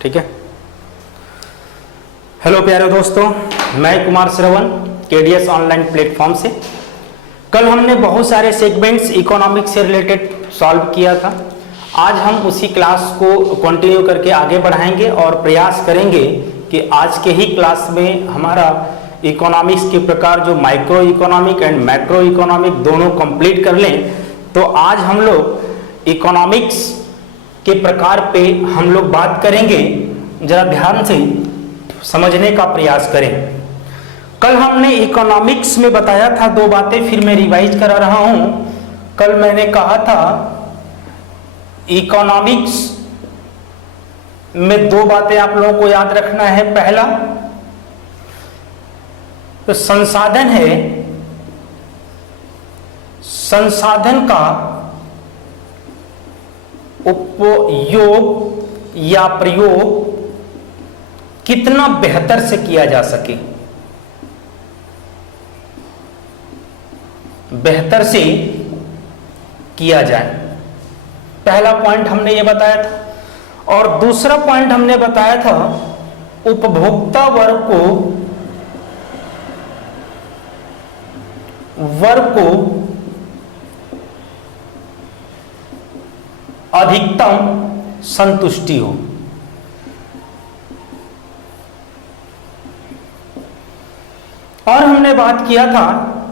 ठीक है। हेलो प्यारे दोस्तों, मैं कुमार श्रवण केडीएस ऑनलाइन प्लेटफॉर्म से। कल हमने बहुत सारे सेगमेंट्स इकोनॉमिक्स से रिलेटेड सॉल्व किया था। आज हम उसी क्लास को कंटिन्यू करके आगे बढ़ाएंगे और प्रयास करेंगे कि आज के ही क्लास में हमारा इकोनॉमिक्स के प्रकार जो micro economic and macro economic दोनों कंप्लीट कर लें। तो आज हम लोग इकोनॉमिक्स के प्रकार पे हम लोग बात करेंगे, जरा ध्यान से समझने का प्रयास करें। कल हमने इकोनॉमिक्स में बताया था दो बातें, फिर मैं रिवाइज करा रहा हूं। कल मैंने कहा था इकोनॉमिक्स में दो बातें आप लोगों को याद रखना है। पहला तो संसाधन है, संसाधन का उपयोग या प्रयोग कितना बेहतर से किया जा सके, बेहतर से किया जाए। पहला पॉइंट हमने ये बताया था। और दूसरा पॉइंट हमने बताया था उपभोक्ता वर्ग को अधिकतम संतुष्टि हो। और हमने बात किया था,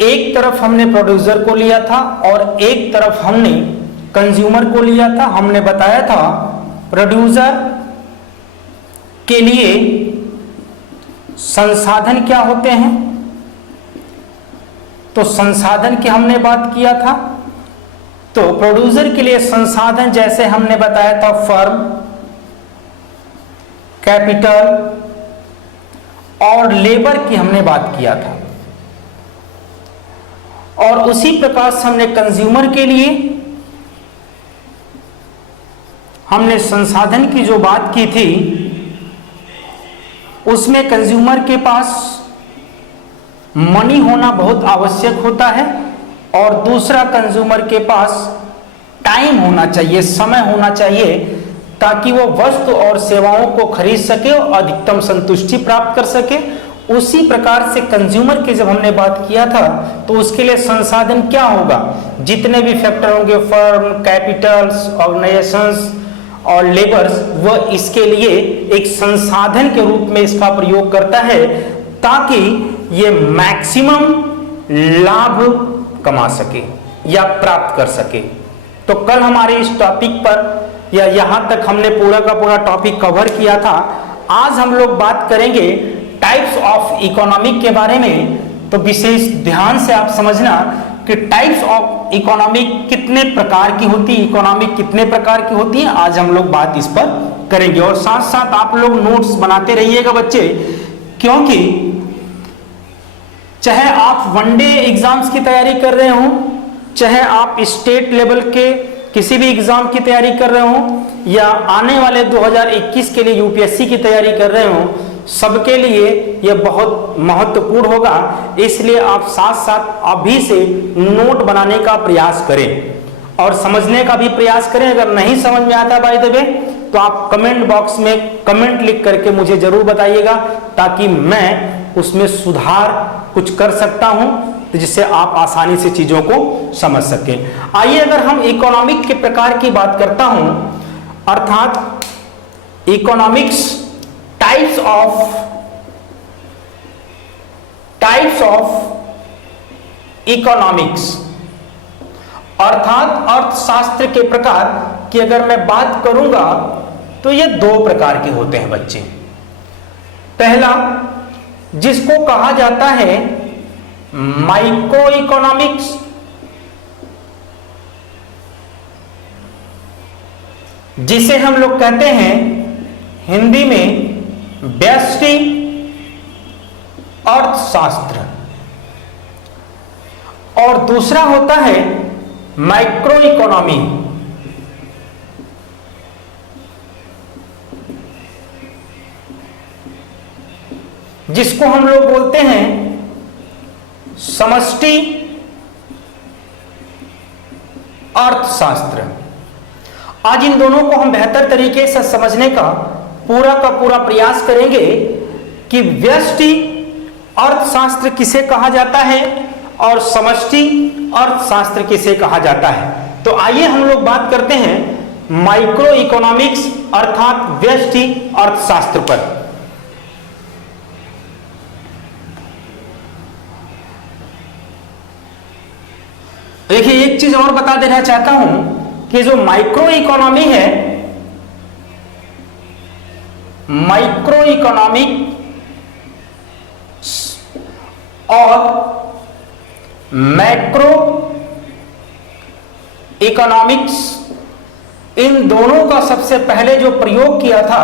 एक तरफ हमने प्रोड्यूसर को लिया था और एक तरफ हमने कंज्यूमर को लिया था। हमने बताया था प्रोड्यूसर के लिए संसाधन क्या होते हैं, तो संसाधन की हमने बात किया था। तो प्रोड्यूसर के लिए संसाधन जैसे हमने बताया था फर्म, कैपिटल और लेबर की हमने बात किया था। और उसी प्रकार से हमने कंज्यूमर के लिए हमने संसाधन की जो बात की थी, उसमें कंज्यूमर के पास मनी होना बहुत आवश्यक होता है और दूसरा कंज्यूमर के पास टाइम होना चाहिए, समय होना चाहिए, ताकि वो वस्तु और सेवाओं को खरीद सके और अधिकतम संतुष्टि प्राप्त कर सके। उसी प्रकार से कंज्यूमर की जब हमने बात किया था तो उसके लिए संसाधन क्या होगा, जितने भी फैक्टर होंगे, फर्म, कैपिटल्स, ऑर्गेनाइजेशंस और लेबर्स, वह इसके लिए एक संसाधन के रूप में इसका प्रयोग करता है ताकि ये मैक्सिमम लाभ कमा सके या प्राप्त कर सके। तो कल हमारे इस टॉपिक पर या यहां तक हमने पूरा का पूरा टॉपिक कवर किया था। आज हम लोग बात करेंगे टाइप्स ऑफ इकोनॉमिक के बारे में। तो विशेष ध्यान से आप समझना कि टाइप्स ऑफ इकोनॉमिक कितने प्रकार की होती है, इकोनॉमिक कितने प्रकार की होती है, आज हम लोग बात इस पर करेंगे। और साथ साथ आप लोग नोट्स बनाते रहिएगा बच्चे, क्योंकि चाहे आप वनडे एग्जाम्स की तैयारी कर रहे हो, चाहे आप स्टेट लेवल के किसी भी एग्जाम की तैयारी कर रहे हो या आने वाले 2021 के लिए यूपीएससी की तैयारी कर रहे हो, सबके लिए यह बहुत महत्वपूर्ण होगा। इसलिए आप साथ साथ अभी से नोट बनाने का प्रयास करें और समझने का भी प्रयास करें। अगर नहीं समझ में आता बाय द वे तो आप कमेंट बॉक्स में कमेंट लिख करके मुझे जरूर बताइएगा, ताकि मैं उसमें सुधार कुछ कर सकता हूं, तो जिससे आप आसानी से चीजों को समझ सकें। आइए, अगर हम इकोनॉमिक के प्रकार की बात करता हूं, अर्थात इकोनॉमिक्स टाइप्स ऑफ इकोनॉमिक्स, अर्थात अर्थशास्त्र के प्रकार की अगर मैं बात करूंगा तो ये दो प्रकार के होते हैं बच्चे। पहला, जिसको कहा जाता है माइक्रो इकोनॉमिक्स, जिसे हम लोग कहते हैं हिंदी में व्यष्टि अर्थशास्त्र, और दूसरा होता है मैक्रो इकोनॉमी, जिसको हम लोग बोलते हैं समष्टि अर्थशास्त्र। आज इन दोनों को हम बेहतर तरीके से समझने का पूरा का पूरा प्रयास करेंगे कि व्यष्टि अर्थशास्त्र किसे कहा जाता है और समष्टि अर्थशास्त्र किसे कहा जाता है। तो आइए हम लोग बात करते हैं माइक्रो इकोनॉमिक्स अर्थात व्यष्टि अर्थशास्त्र पर। देखिए एक चीज और बता देना चाहता हूं कि जो माइक्रो इकोनॉमी है, माइक्रो इकोनॉमिक और मैक्रो इकोनॉमिक्स, इन दोनों का सबसे पहले जो प्रयोग किया था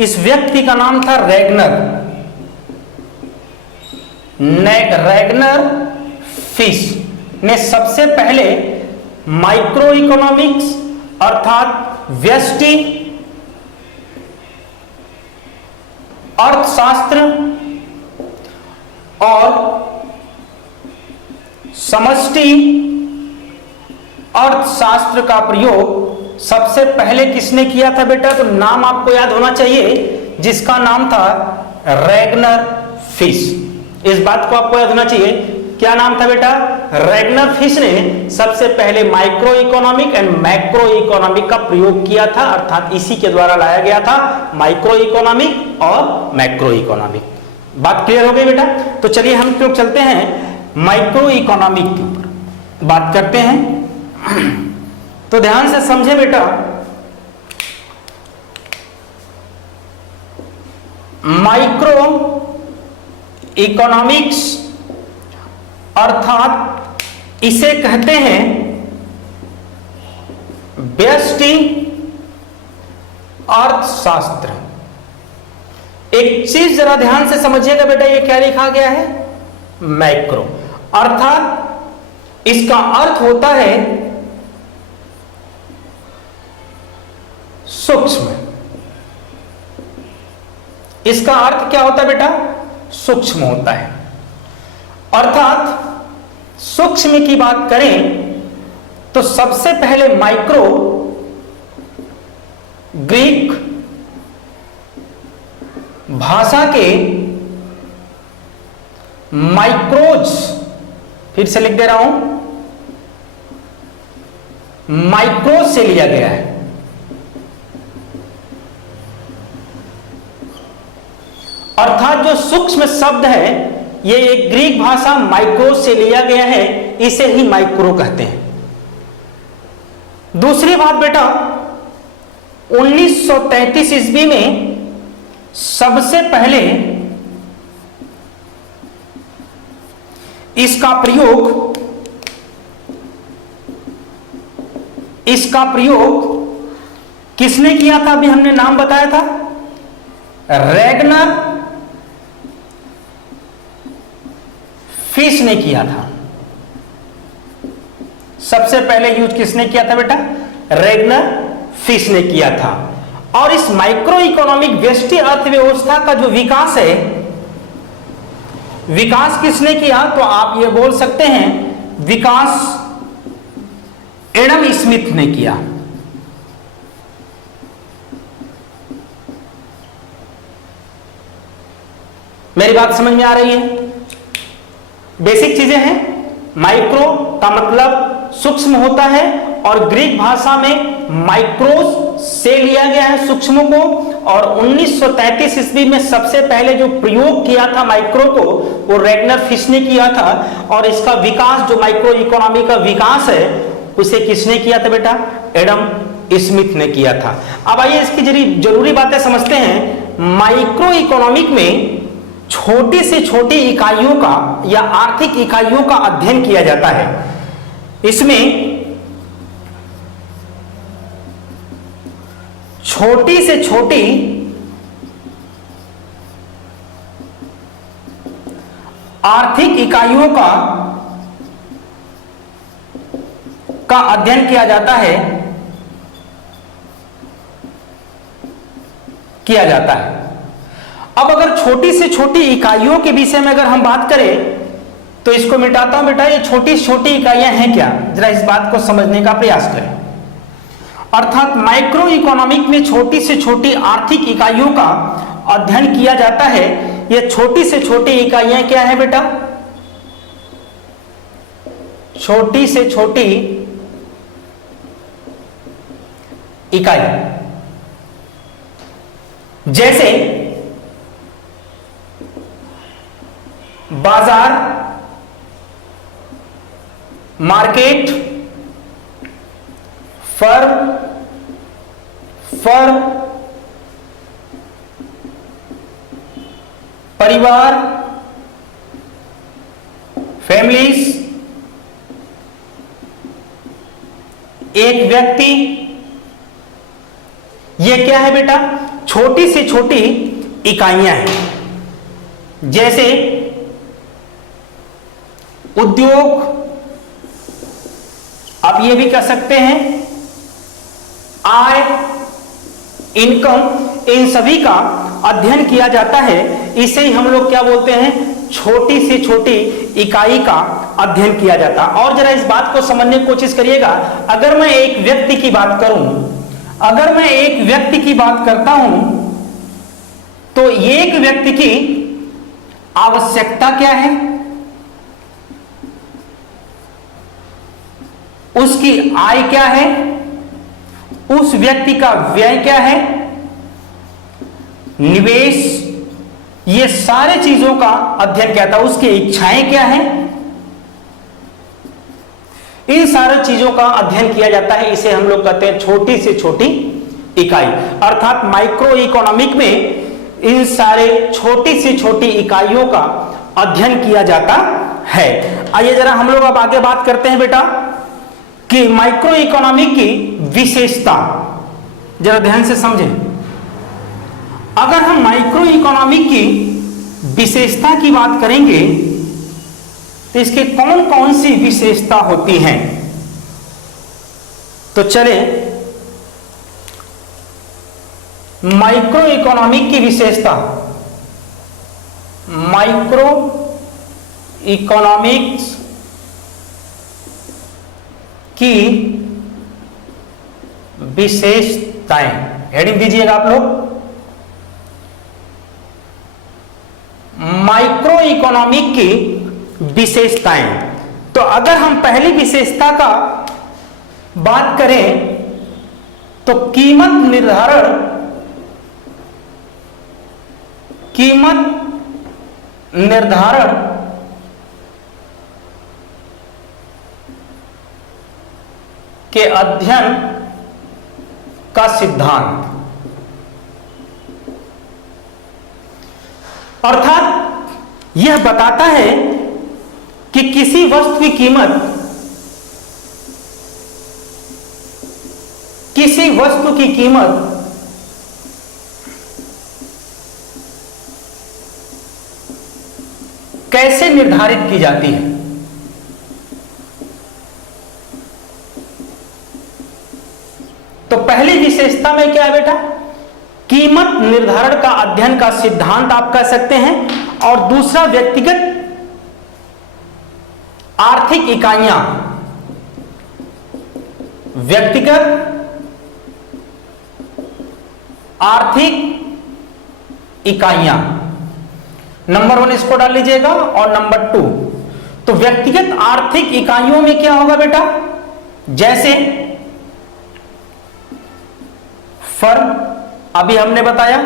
इस व्यक्ति का नाम था रैगनर फिश ने सबसे पहले माइक्रो इकोनॉमिक्स अर्थात व्यष्टि अर्थशास्त्र और समष्टि अर्थशास्त्र का प्रयोग सबसे पहले किसने किया था बेटा? तो नाम आपको याद होना चाहिए जिसका नाम था रैगनर फिश। इस बात को आपको याद होना चाहिए, क्या नाम था बेटा? रैगनर फिश ने सबसे पहले micro economic and macro economic का प्रयोग किया था, अर्थात इसी के द्वारा लाया गया था माइक्रो इकोनॉमिक और मैक्रो इकोनॉमिक। बात क्लियर हो गई बेटा? तो चलिए हम लोग चलते हैं माइक्रो इकोनॉमिक के ऊपर बात करते हैं। तो ध्यान से समझे बेटा, माइक्रो इकोनॉमिक्स अर्थात इसे कहते हैं व्यष्टि अर्थशास्त्र। एक चीज जरा ध्यान से समझिएगा बेटा, ये क्या लिखा गया है? मैक्रो, अर्थात इसका अर्थ होता है सूक्ष्म। इसका अर्थ क्या होता है बेटा? सूक्ष्म होता है। अर्थात सूक्ष्म की बात करें तो सबसे पहले माइक्रो ग्रीक भाषा के माइक्रोज, फिर से लिख दे रहा हूं, माइक्रोज से लिया गया है। अर्थात जो सूक्ष्म शब्द है ये एक ग्रीक भाषा माइक्रो से लिया गया है, इसे ही माइक्रो कहते हैं। दूसरी बात बेटा, 1933 ईस्वी में सबसे पहले इसका प्रयोग किसने किया था? अभी हमने नाम बताया था, रैगनर फिश ने किया था। सबसे पहले यूज किसने किया था बेटा? रैगनर फिश ने किया था। और इस माइक्रो इकोनॉमिक व्यष्टि अर्थव्यवस्था का जो विकास है, विकास किसने किया? तो आप ये बोल सकते हैं विकास एडम स्मिथ ने किया। मेरी बात समझ में आ रही है? बेसिक चीजें हैं। माइक्रो का मतलब सूक्ष्म होता है और ग्रीक भाषा में माइक्रोस से लिया गया है सूक्ष्म को। और 1933 ईस्वी में सबसे पहले जो प्रयोग किया था माइक्रो को, वो रैगनर फिश ने किया था। और इसका विकास, जो माइक्रो इकोनॉमी का विकास है, उसे किसने किया था बेटा? एडम स्मिथ ने किया था। अब आइए इसकी जरूरी बातें समझते हैं। माइक्रो इकोनॉमिक में छोटी से छोटी इकाइयों का या आर्थिक इकाइयों का अध्ययन किया जाता है। इसमें छोटी से छोटी आर्थिक इकाइयों का अध्ययन किया जाता है। अब अगर छोटी से छोटी इकाइयों के विषय में अगर हम बात करें तो इसको मिटाता हूं बेटा। ये छोटी से छोटी इकाइयां हैं क्या? जरा इस बात को समझने का प्रयास करें। अर्थात माइक्रो इकोनॉमिक में छोटी से छोटी आर्थिक इकाइयों का अध्ययन किया जाता है। ये छोटी से छोटी इकाइयां क्या है बेटा? छोटी से छोटी इकाई, जैसे बाजार, मार्केट, फर्म, परिवार, फैमिलीज, एक व्यक्ति। यह क्या है बेटा? छोटी से छोटी इकाइयां हैं। जैसे उद्योग, आप ये भी कह सकते हैं आय, इनकम, इन सभी का अध्ययन किया जाता है। इसे ही हम लोग क्या बोलते हैं? छोटी से छोटी इकाई का अध्ययन किया जाता है। और जरा इस बात को समझने की कोशिश करिएगा, अगर मैं एक व्यक्ति की बात करूं, अगर मैं एक व्यक्ति की बात करता हूं तो एक व्यक्ति की आवश्यकता क्या है, उसकी आय क्या है, उस व्यक्ति का व्यय क्या है, निवेश, ये सारे चीजों का अध्ययन किया था। उसकी इच्छाएं क्या है, इन सारी चीजों का अध्ययन किया जाता है। इसे हम लोग कहते हैं छोटी से छोटी इकाई। अर्थात माइक्रो इकोनॉमिक में इन सारे छोटी से छोटी इकाइयों का अध्ययन किया जाता है। आइए जरा हम लोग अब आगे बात करते हैं बेटा कि माइक्रो इकोनॉमिक की विशेषता जरा ध्यान से समझें। अगर हम माइक्रो इकोनॉमिक की विशेषता की बात करेंगे तो इसके कौन कौन सी विशेषता होती हैं, तो चले माइक्रो इकोनॉमिक की विशेषता, माइक्रो इकोनॉमिक्स की विशेषताएं, हेडिंग दीजिएगा आप लोग, माइक्रो इकोनॉमिक की विशेषताएं। तो अगर हम पहली विशेषता का बात करें तो कीमत निर्धारण, के अध्ययन का सिद्धांत। अर्थात यह बताता है कि किसी वस्तु की कीमत, किसी वस्तु की कीमत कैसे निर्धारित की जाती है। तो पहली विशेषता में क्या है बेटा? कीमत निर्धारण का अध्ययन का सिद्धांत आप कह सकते हैं। और दूसरा व्यक्तिगत आर्थिक इकाइयां, व्यक्तिगत आर्थिक इकाइयां, नंबर 1 इसको डाल लीजिएगा। और नंबर 2, तो व्यक्तिगत आर्थिक इकाइयों में क्या होगा बेटा? जैसे फर्म, अभी हमने बताया,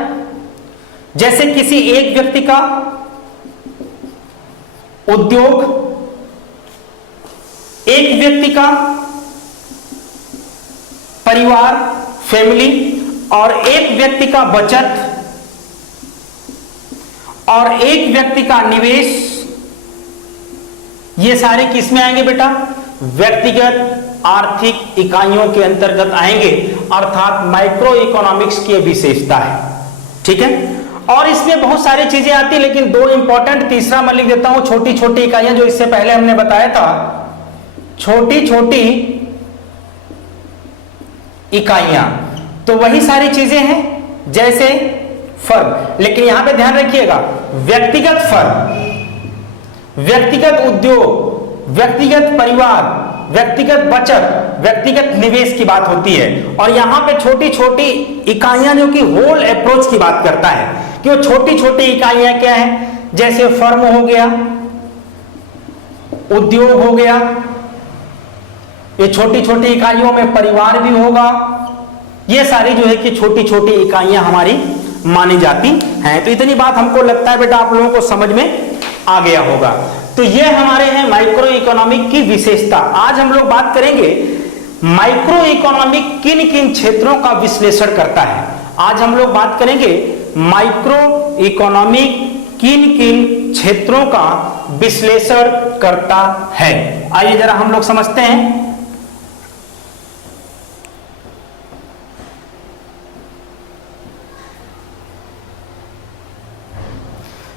जैसे किसी एक व्यक्ति का उद्योग, एक व्यक्ति का परिवार, फैमिली, और एक व्यक्ति का बचत, और एक व्यक्ति का निवेश। ये सारे किस में आएंगे बेटा? व्यक्तिगत आर्थिक इकाइयों के अंतर्गत आएंगे। अर्थात माइक्रो इकोनॉमिक्स की विशेषता है। ठीक है, और इसमें बहुत सारी चीजें आती है, लेकिन 2 इंपॉर्टेंट, तीसरा मैं लिख देता हूं, छोटी छोटी इकाइयां, जो इससे पहले हमने बताया था, छोटी छोटी इकाइयां, तो वही सारी चीजें हैं जैसे फर्म। लेकिन यहां पे ध्यान रखिएगा, व्यक्तिगत फर्म, व्यक्तिगत उद्योग, व्यक्तिगत परिवार, व्यक्तिगत बचत, व्यक्तिगत निवेश की बात होती है। और यहां पे छोटी छोटी इकाइयां जो कि होल अप्रोच की बात करता है कि वो छोटी छोटी इकाइयां क्या है, जैसे फर्म हो गया, उद्योग हो गया, ये छोटी छोटी इकाइयों में परिवार भी होगा, ये सारी जो है कि छोटी छोटी इकाइयां हमारी मानी जाती हैं। तो इतनी बात हमको लगता है बेटा आप लोगों को समझ में आ गया होगा। तो ये हमारे हैं माइक्रो इकोनॉमिक की विशेषता। आज हम लोग बात करेंगे माइक्रो इकोनॉमिक किन किन क्षेत्रों का विश्लेषण करता है। आज हम लोग बात करेंगे माइक्रो इकोनॉमिक किन किन क्षेत्रों का विश्लेषण करता है। आइए जरा हम लोग समझते हैं।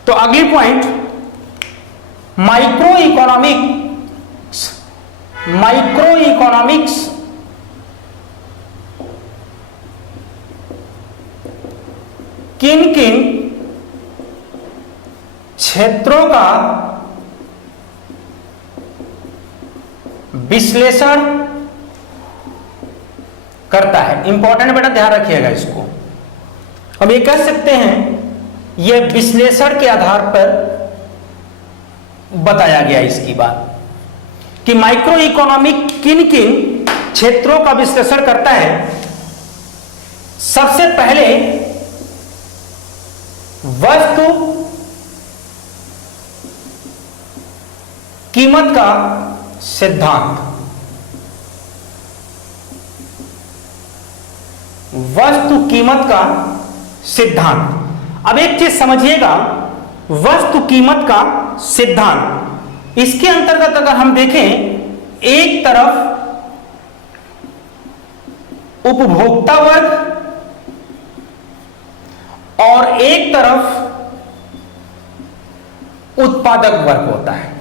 तो अगली पॉइंट, माइक्रो इकोनॉमिक्स किन किन क्षेत्रों का विश्लेषण करता है। इंपॉर्टेंट बेटा ध्यान रखिएगा इसको। हम ये कह सकते हैं यह विश्लेषण के आधार पर बताया गया इसकी बात कि माइक्रो इकोनॉमिक किन किन क्षेत्रों का विश्लेषण करता है। सबसे पहले वस्तु कीमत का सिद्धांत, वस्तु कीमत का सिद्धांत। अब एक चीज समझिएगा, वस्तु कीमत का सिद्धांत, इसके अंतर्गत अगर हम देखें, एक तरफ उपभोक्ता वर्ग और एक तरफ उत्पादक वर्ग होता है।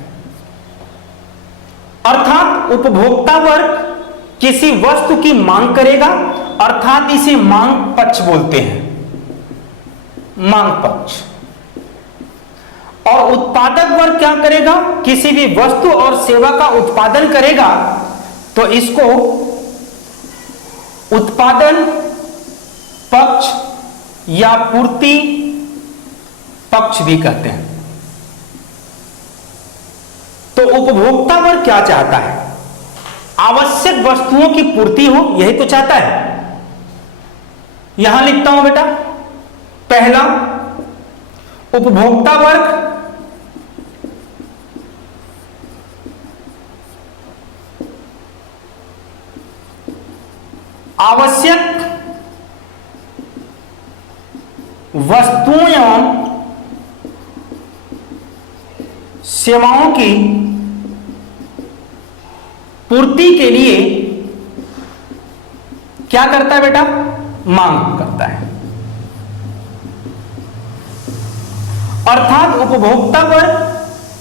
अर्थात उपभोक्ता वर्ग किसी वस्तु की मांग करेगा, अर्थात इसे मांग पक्ष बोलते हैं, मांग पक्ष। और उत्पादक वर्ग क्या करेगा, किसी भी वस्तु और सेवा का उत्पादन करेगा, तो इसको उत्पादन पक्ष या पूर्ति पक्ष भी कहते हैं। तो उपभोक्ता वर्ग क्या चाहता है, आवश्यक वस्तुओं की पूर्ति हो, यही तो चाहता है। यहां लिखता हूं बेटा, पहला उपभोक्ता वर्ग आवश्यक वस्तुओं एवं सेवाओं की पूर्ति के लिए क्या करता है बेटा, मांग करता है। अर्थात उपभोक्ता वर्ग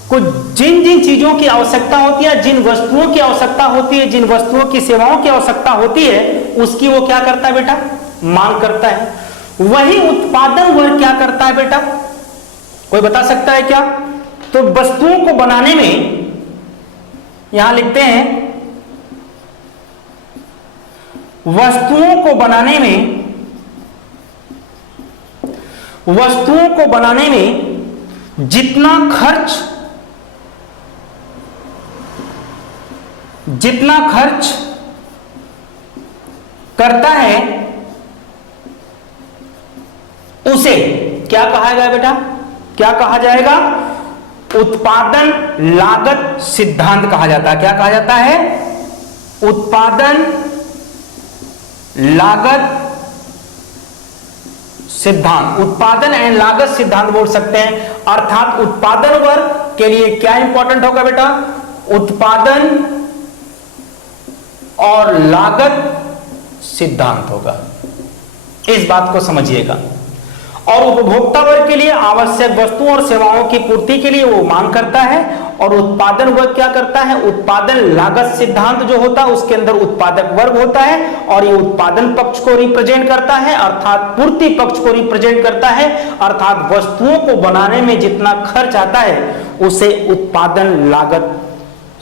को जिन जिन चीजों की आवश्यकता होती है, जिन वस्तुओं की आवश्यकता होती है, जिन वस्तुओं की सेवाओं की आवश्यकता होती है, उसकी वो क्या करता है बेटा, मांग करता है। वही उत्पादन वर्ग क्या करता है बेटा, कोई बता सकता है क्या? तो वस्तुओं को बनाने में, यहां लिखते हैं, वस्तुओं को बनाने में जितना खर्च करता है उसे क्या कहा जाएगा बेटा, क्या कहा जाएगा, उत्पादन लागत सिद्धांत कहा जाता है। क्या कहा जाता है, उत्पादन लागत सिद्धांत, उत्पादन एंड लागत सिद्धांत बोल सकते हैं। अर्थात उत्पादन वर्ग के लिए क्या इंपॉर्टेंट होगा बेटा, उत्पादन और लागत सिद्धांत होगा। इस बात को समझिएगा। और उपभोक्ता वर्ग के लिए आवश्यक वस्तुओं और सेवाओं की पूर्ति के लिए वो मांग करता है, और उत्पादन वर्ग क्या करता है, उत्पादन लागत सिद्धांत जो होता है उसके अंदर उत्पादक वर्ग होता है, और ये उत्पादन पक्ष को रिप्रेजेंट करता है, अर्थात पूर्ति पक्ष को रिप्रेजेंट करता है। अर्थात वस्तुओं को बनाने में जितना खर्च आता है उसे उत्पादन लागत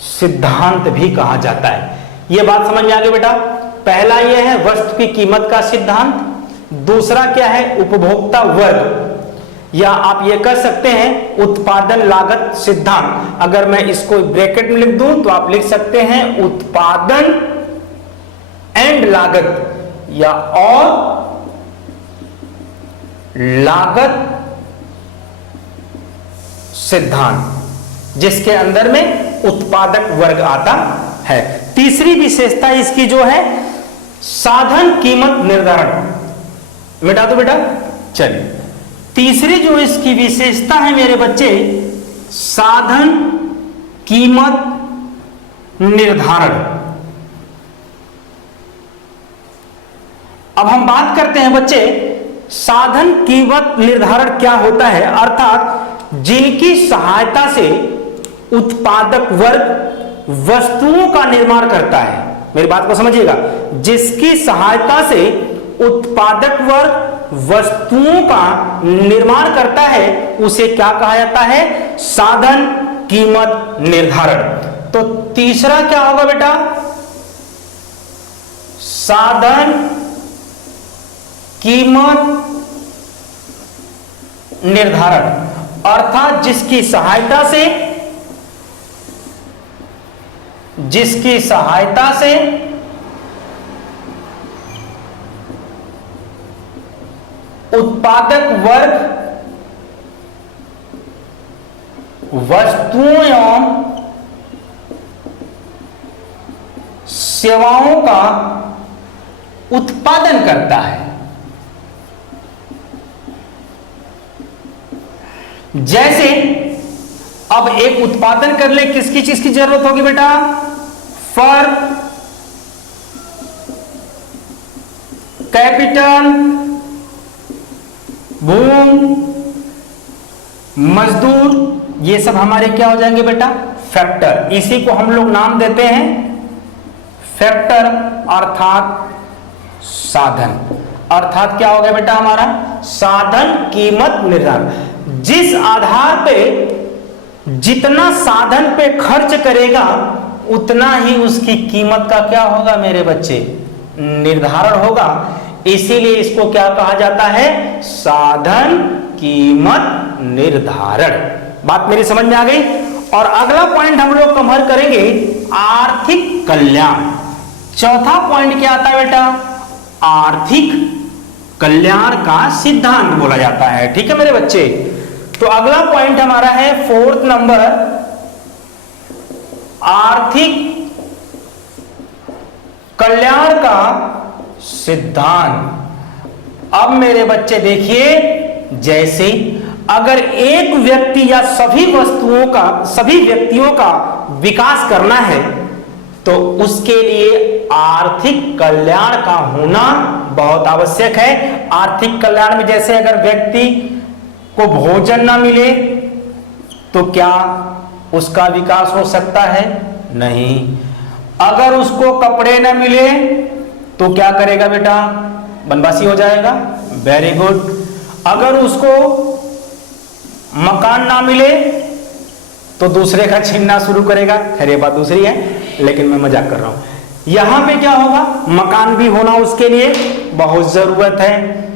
सिद्धांत भी कहा जाता है। यह बात समझ में आ गई बेटा। पहला यह है वस्तु की कीमत का सिद्धांत, दूसरा क्या है उपभोक्ता वर्ग, या आप ये कह सकते हैं उत्पादन लागत सिद्धांत। अगर मैं इसको ब्रैकेट में लिख दूं तो आप लिख सकते हैं उत्पादन एंड लागत, या और लागत सिद्धांत, जिसके अंदर में उत्पादक वर्ग आता है। तीसरी विशेषता इसकी जो है साधन कीमत निर्धारण। मिटा दो बेटा। चलिए, तीसरी जो इसकी विशेषता है मेरे बच्चे, साधन कीमत निर्धारण। अब हम बात करते हैं बच्चे साधन कीमत निर्धारण क्या होता है, अर्थात जिनकी सहायता से उत्पादक वर्ग वस्तुओं का निर्माण करता है। मेरी बात को समझिएगा, जिसकी सहायता से उत्पादक वर्ग वस्तुओं का निर्माण करता है उसे क्या कहा जाता है, साधन कीमत निर्धारण। तो तीसरा क्या होगा बेटा, साधन कीमत निर्धारण, अर्थात जिसकी सहायता से उत्पादक वर्ग वस्तुओं एवं सेवाओं का उत्पादन करता है। जैसे अब एक उत्पादन कर ले, किसकी चीज की जरूरत होगी बेटा, फर्म, कैपिटल, भूमि, मजदूर, ये सब हमारे क्या हो जाएंगे बेटा, फैक्टर। इसी को हम लोग नाम देते हैं फैक्टर, अर्थात साधन। अर्थात क्या हो गया बेटा हमारा, साधन कीमत निर्धारण। जिस आधार पे जितना साधन पे खर्च करेगा उतना ही उसकी कीमत का क्या होगा मेरे बच्चे, निर्धारण होगा। इसीलिए इसको क्या कहा जाता है, साधन कीमत निर्धारण। बात मेरी समझ में आ गई। और अगला पॉइंट हम लोग कवर करेंगे आर्थिक कल्याण। चौथा पॉइंट क्या आता है बेटा, आर्थिक कल्याण का सिद्धांत बोला जाता है। ठीक है मेरे बच्चे। तो अगला पॉइंट हमारा है 4th नंबर, आर्थिक कल्याण का सिद्धांत। अब मेरे बच्चे देखिए, जैसे अगर एक व्यक्ति या सभी व्यक्तियों का विकास करना है तो उसके लिए आर्थिक कल्याण का होना बहुत आवश्यक है। आर्थिक कल्याण में जैसे अगर व्यक्ति को भोजन ना मिले तो क्या उसका विकास हो सकता है, नहीं। अगर उसको कपड़े ना मिले तो क्या करेगा बेटा, बनवासी हो जाएगा, वेरी गुड। अगर उसको मकान ना मिले तो दूसरे का छीनना शुरू करेगा। खैर ये बात दूसरी है, लेकिन मैं मजाक कर रहा हूं। यहां पे क्या होगा, मकान भी होना उसके लिए बहुत जरूरत है,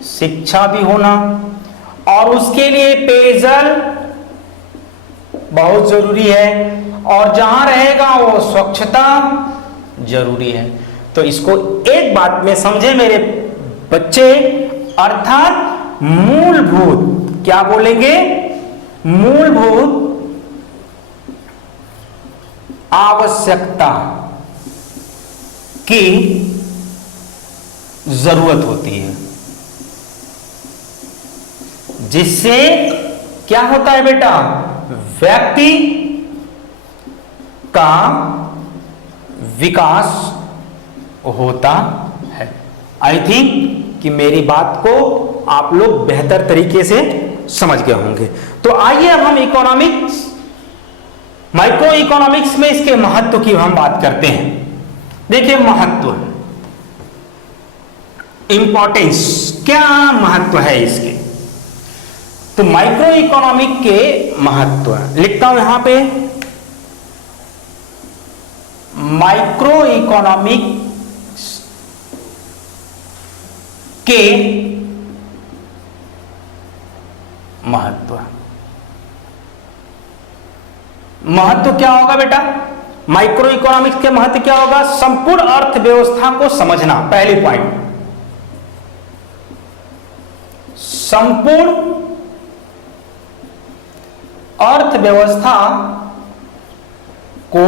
शिक्षा भी होना, और उसके लिए पेयजल बहुत जरूरी है, और जहां रहेगा वो स्वच्छता जरूरी है। तो इसको एक बात में समझे मेरे बच्चे, अर्थात मूलभूत, क्या बोलेंगे, मूलभूत आवश्यकता की जरूरत होती है, जिससे क्या होता है बेटा, व्यक्ति का विकास होता है। आई थिंक कि मेरी बात को आप लोग बेहतर तरीके से समझ गए होंगे। तो आइए अब हम इकोनॉमिक्स, माइक्रो इकोनॉमिक्स में इसके महत्व की हम बात करते हैं। देखिए महत्व, इंपॉर्टेंस, क्या महत्व है इसके। तो माइक्रो इकोनॉमिक के महत्व लिखता हूं यहां पे, माइक्रो इकोनॉमिक के महत्व। महत्व क्या होगा बेटा? माइक्रो इकोनॉमिक्स के महत्व क्या होगा? संपूर्ण अर्थव्यवस्था को समझना, पहली पॉइंट। संपूर्ण अर्थव्यवस्था को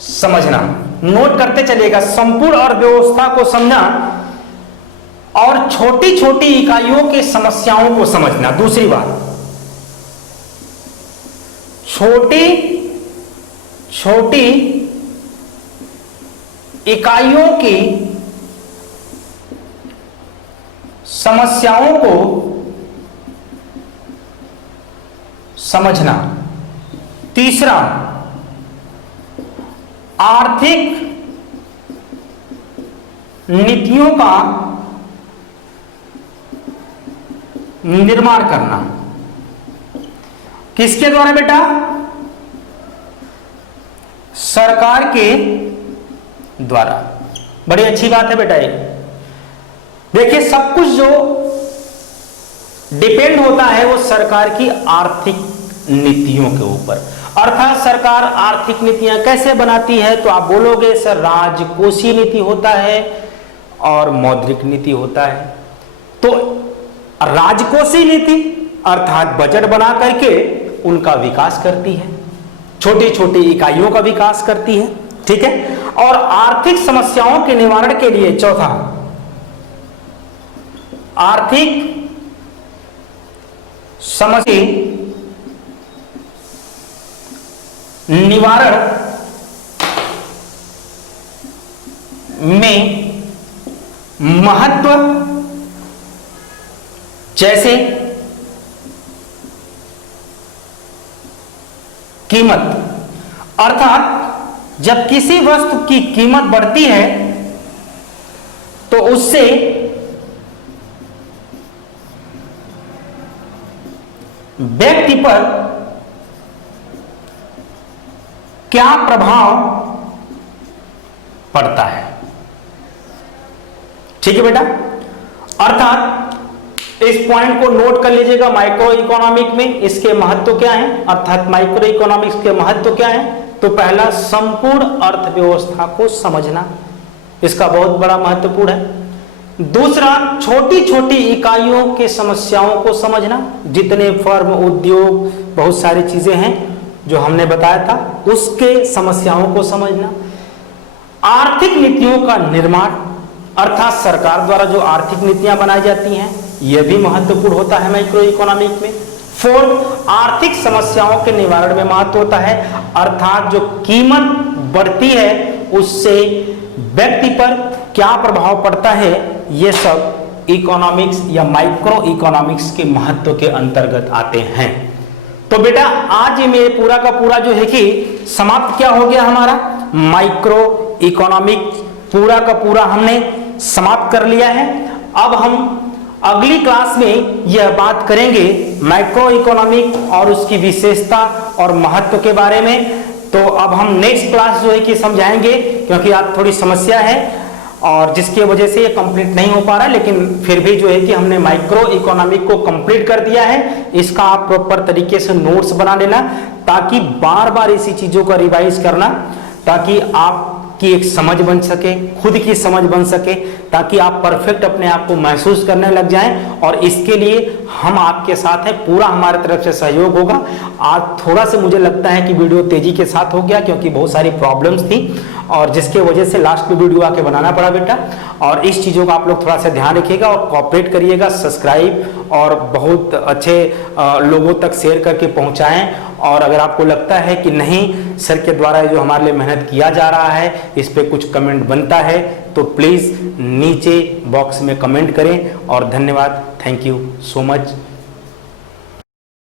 समझना, नोट करते चलिएगा, संपूर्ण अर्थव्यवस्था को समझना और छोटी छोटी इकाइयों की समस्याओं को समझना। दूसरी बात, छोटी छोटी इकाइयों की समस्याओं को समझना। तीसरा, आर्थिक नीतियों का निर्माण करना। किसके द्वारा बेटा? सरकार के द्वारा। बड़ी अच्छी बात है बेटा ये। देखिए, सब कुछ जो डिपेंड होता है वो सरकार की आर्थिक नीतियों के ऊपर। अर्थात सरकार आर्थिक नीतियां कैसे बनाती है? तो आप बोलोगे सर राजकोषीय नीति होता है और मौद्रिक नीति होता है। तो राजकोषीय नीति अर्थात बजट बना करके उनका विकास करती है, छोटी छोटी इकाइयों का विकास करती है, ठीक है। और आर्थिक समस्याओं के निवारण के लिए, चौथा, आर्थिक समस्या निवारण में महत्व, जैसे कीमत, अर्थात जब किसी वस्तु की कीमत बढ़ती है तो उससे व्यक्ति पर क्या प्रभाव पड़ता है? ठीक है बेटा। अर्थात इस पॉइंट को नोट कर लीजिएगा, माइक्रो इकोनॉमिक में इसके महत्व क्या है, अर्थात माइक्रो इकोनॉमिक्स के महत्व क्या है? तो पहला, संपूर्ण अर्थव्यवस्था को समझना, इसका बहुत बड़ा महत्वपूर्ण है। दूसरा, छोटी छोटी इकाइयों के समस्याओं को समझना, जितने फर्म, उद्योग, बहुत सारी चीजें हैं जो हमने बताया था, उसके समस्याओं को समझना। आर्थिक नीतियों का निर्माण, अर्थात सरकार द्वारा जो आर्थिक नीतियां बनाई जाती हैं, यह भी महत्वपूर्ण होता है माइक्रो इकोनॉमिक में। फोर्थ, आर्थिक समस्याओं के निवारण में महत्व होता है, अर्थात जो कीमत बढ़ती है उससे व्यक्ति पर क्या प्रभाव पड़ता है, ये सब इकोनॉमिक्स या माइक्रो इकोनॉमिक्स के महत्व के अंतर्गत आते हैं। तो बेटा आज में पूरा का पूरा जो है कि समाप्त क्या हो गया, हमारा माइक्रो इकोनॉमिक्स पूरा का पूरा हमने समाप्त कर लिया है। अब हम अगली क्लास में यह बात करेंगे मैक्रो इकोनॉमिक और उसकी विशेषता और महत्व के बारे में। तो अब हम नेक्स्ट क्लास जो है कि समझाएंगे, क्योंकि आज थोड़ी समस्या है और जिसकी वजह से ये कंप्लीट नहीं हो पा रहा, लेकिन फिर भी जो है कि हमने माइक्रो इकोनॉमिक को कंप्लीट कर दिया है। इसका आप प्रॉपर तरीके से नोट्स बना लेना, ताकि बार बार इसी चीजों का रिवाइज करना, ताकि आपकी एक समझ बन सके, खुद की समझ बन सके, ताकि आप परफेक्ट अपने आप को महसूस करने लग जाएं। और इसके लिए हम आपके साथ हैं, पूरा हमारे तरफ से सहयोग होगा। आज थोड़ा सा मुझे लगता है कि वीडियो तेजी के साथ हो गया, क्योंकि बहुत सारी प्रॉब्लम्स थी और जिसके वजह से लास्ट में वीडियो आके बनाना पड़ा बेटा। और इस चीज़ों का आप लोग थोड़ा सा ध्यान रखिएगा और कोऑपरेट करिएगा, सब्सक्राइब और बहुत अच्छे लोगों तक शेयर करके पहुंचाएं। और अगर आपको लगता है कि नहीं सर के द्वारा जो हमारे लिए मेहनत किया जा रहा है इस पे कुछ कमेंट बनता है, तो प्लीज़ नीचे बॉक्स में कमेंट करें। और धन्यवाद, थैंक यू सो मच।